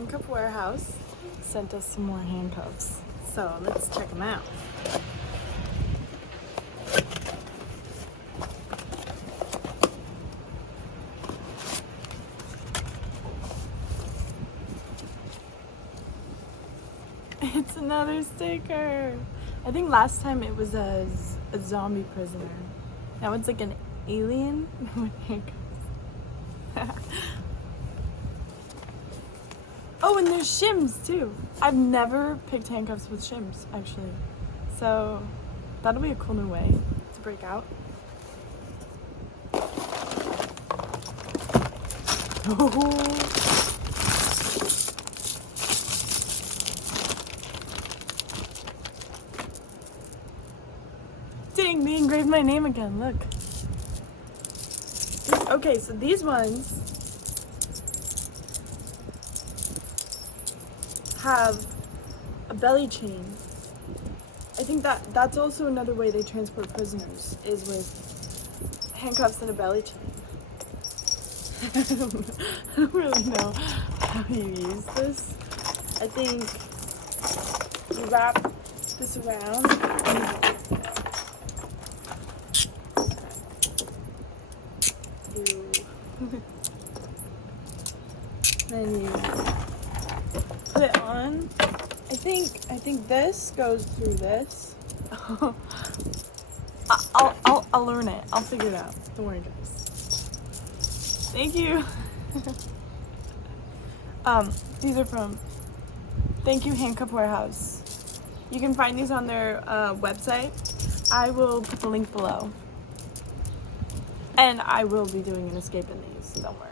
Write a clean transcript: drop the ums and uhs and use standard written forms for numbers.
Handcuff Warehouse sent us some more handcuffs. So let's check them out. It's another sticker. I think last time it was a zombie prisoner. Now it's like an alien with handcuffs. Oh, and there's shims too. I've never picked handcuffs with shims, actually. So that'll be a cool new way to break out. Oh. Dang, they engraved my name again, look. Okay, so these ones have a belly chain. I think that's also another way they transport prisoners, is with handcuffs and a belly chain. I don't really know how you use this. I think you wrap this around. Then you put it on. I think this goes through this. I'll learn it. I'll figure it out. Don't worry, guys. Thank you. These are from Thank You Handcuff Warehouse. You can find these on their website. I will put the link below. And I will be doing an escape in these, don't worry.